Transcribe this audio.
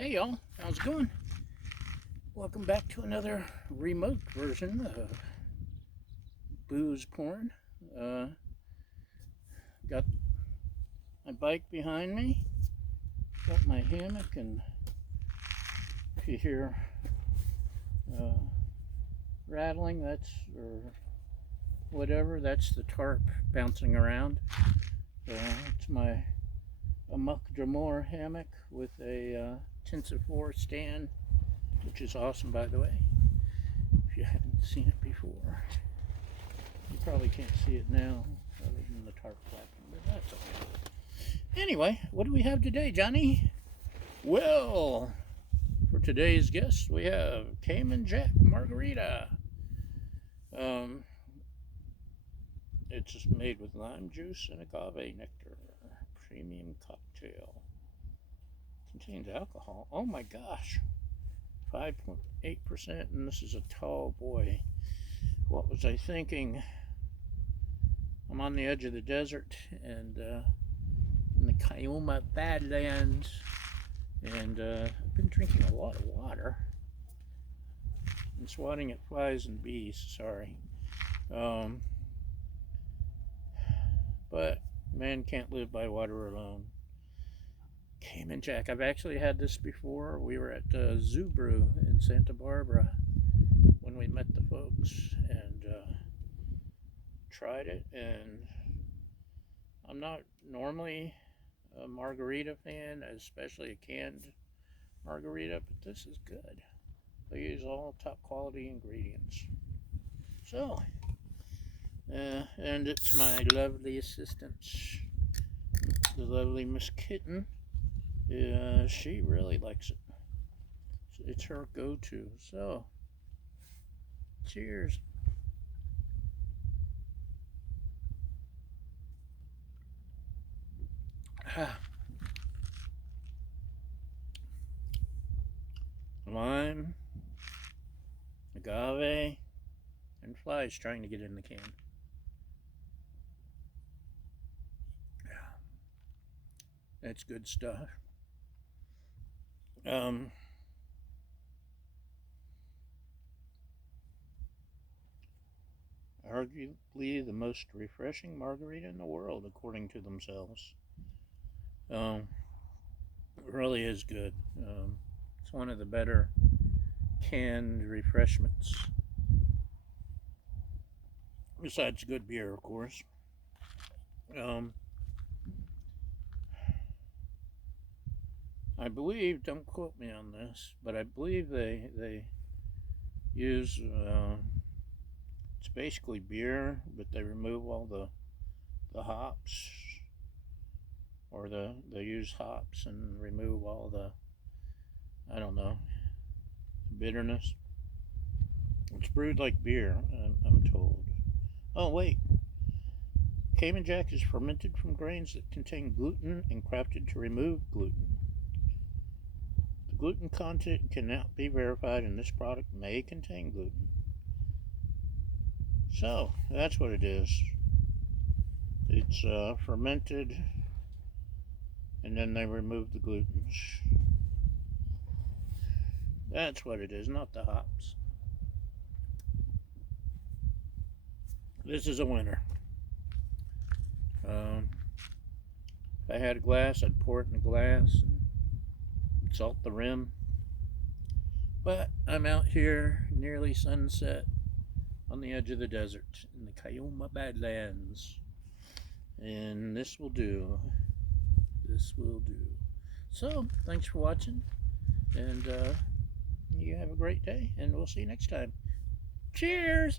Hey y'all, how's it going? Welcome back to another remote version of booze porn. Got my bike behind me, got my hammock, and if you hear rattling, or whatever, that's the tarp bouncing around. It's my Amok Dromore hammock with a Tensor stand, which is awesome, by the way. If you haven't seen it before, you probably can't see it now, other than the tarp flapping, but that's okay. Anyway, what do we have today, Johnny? Well, for today's guest, we have Cayman Jack Margarita. It's made with lime juice and agave nectar. Premium cocktail. Contains alcohol. Oh my gosh. 5.8%, and this is a tall boy. What was I thinking? I'm on the edge of the desert and in the Cayman Badlands, and I've been drinking a lot of water and swatting at flies and bees. Sorry. But man can't live by water alone. Cayman Jack. I've actually had this before. We were at Zoo Brew in Santa Barbara when we met the folks and tried it. And I'm not normally a margarita fan, especially a canned margarita, but this is good. They use all top quality ingredients. So, and it's my lovely assistant, the lovely Miss Kitten. She really likes it. It's her go-to. So, cheers. Lime, agave, and flies trying to get in the can. That's good stuff. Arguably the most refreshing margarita in the world, according to themselves. It really is good. It's one of the better canned refreshments. Besides good beer, of course. I believe, don't quote me on this, but I believe they use, it's basically beer, but they remove all the hops, or they use hops and remove all the, I don't know, bitterness. It's brewed like beer, I'm told. Oh, wait. Cayman Jack is fermented from grains that contain gluten and crafted to remove gluten. The gluten content cannot be verified, and this product may contain gluten. So, that's what it is. It's fermented, and then they remove the glutens. That's what it is, not the hops. This is a winner. If I had a glass, I'd pour it in a glass and salt the rim. But I'm out here nearly sunset on the edge of the desert in the Cayman Badlands. And this will do. This will do. So, thanks for watching. And you have a great day. And we'll see you next time. Cheers!